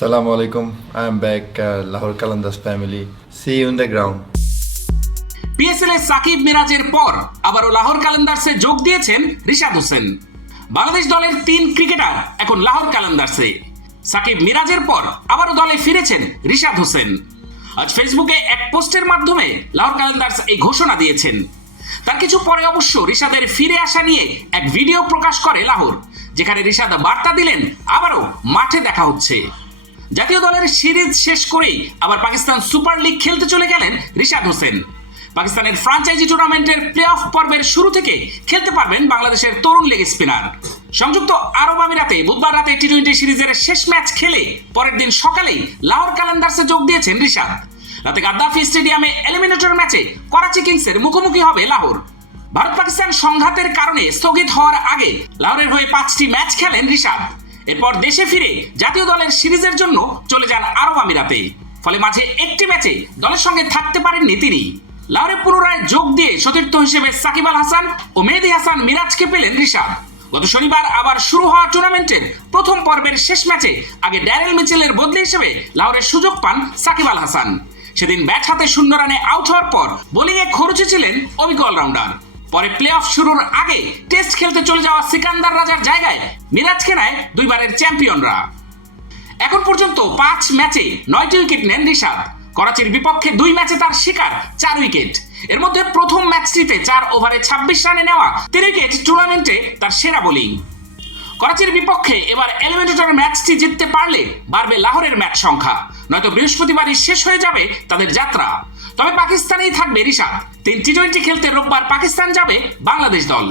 Assalamu alaikum. I am back, uh, Lahore Kalandas family. See you in the ground. PSL এর সাকিব মিরাজের পর আবারও লাহোর ক্যালেন্ডার্সে যোগ দিয়েছেন রিশাদ হোসেন বাংলাদেশ দলের তিন ক্রিকেটার এখন লাহোর ক্যালেন্ডার্সে সাকিব মিরাজের পর আবারও দলে ফিরেছেন রিশাদ হোসেন আজ ফেসবুকে এক পোস্টের মাধ্যমে লাহোর ক্যালেন্ডার্স এই ঘোষণা দিয়েছেন তার কিছু পরে অবশ্য রিশাদের ফিরে আসা নিয়ে এক ভিডিও প্রকাশ করে লাহোর যেখানে রিশাদ বার্তা দিলেন আবারও মাঠে দেখা হচ্ছে জাতীয় দলের সিরিজ শেষ করেই আবার পাকিস্তান সুপার লিগ খেলতে চলে গেলেন রিশাদ হোসেন। পাকিস্তানের ফ্রাঞ্চাইজি টুর্নামেন্টের প্লে অফ পর্বের শুরু থেকে খেলতে পারবেন বাংলাদেশের তরুণ লেগ স্পিনার সংযুক্ত আরব আমিরাতে বুধবার রাতে টি টোয়েন্টি সিরিজের শেষ ম্যাচ খেলে পরের দিন সকালেই লাহোর ক্যালেন্ডার্সে যোগ দিয়েছেন রিশাদ। রাতে গাদ্দাফি স্টেডিয়ামে এলিমিনেটর ম্যাচে করাচি কিংসের মুখোমুখি হবে লাহোর। ভারত পাকিস্তান সংঘাতের কারণে স্থগিত হওয়ার আগে লাহোরের হয়ে পাঁচটি ম্যাচ খেলেন রিশাদ। এরপর দেশে ফিরে জাতীয় দলের সিরিজের জন্য চলে যান আরব আমিরাতে। ফলে মাঝে একটি ম্যাচে দলের সঙ্গে থাকতে পারেননি তিনি। লাহোরে পুনরায় যোগ দিয়ে সতীর্থ হিসেবে সাকিব আল হাসান ও মেহেদি হাসান মিরাজকে পেলেন ঋষাদ গত শনিবার আবার শুরু হওয়া টুর্নামেন্টের প্রথম পর্বের শেষ ম্যাচে আগে ড্যারেল মিচেলের বদলি হিসেবে লাহোরের সুযোগ পান সাকিব আল হাসান। সেদিন ব্যাট হাতে শূন্য রানে আউট হওয়ার পর বোলিংয়ে খরচে ছিলেন অবিকল অলরাউন্ডার পরে প্লে অফ শুরুর আগে টেস্ট খেলতে চলে যাওয়া সিকান্দার রাজার জায়গায় মিরাজকে নেয় দুইবারের চ্যাম্পিয়নরা। এখন পর্যন্ত পাঁচ ম্যাচে নয়টি উইকেট নেন রিশাদ। করাচির বিপক্ষে দুই ম্যাচে তার শিকার, চার উইকেট। এর মধ্যে প্রথম ম্যাচটিতে চার ওভারে ছাব্বিশ রানে নেওয়া তিন উইকেট টুর্নামেন্টে তার সেরা বোলিং। করাচির বিপক্ষে এবার এলিমিনেটর ম্যাচটি জিততে পারলে বাড়বে লাহোরের ম্যাচ সংখ্যা। নয়তো বৃহস্পতিবারই শেষ হয়ে যাবে তাদের যাত্রা। তবে পাকিস্তানেই থাকবে রিশাদ। টি টোয়েন্টি খেলতে রোববার পাকিস্তান যাবে বাংলাদেশ দল।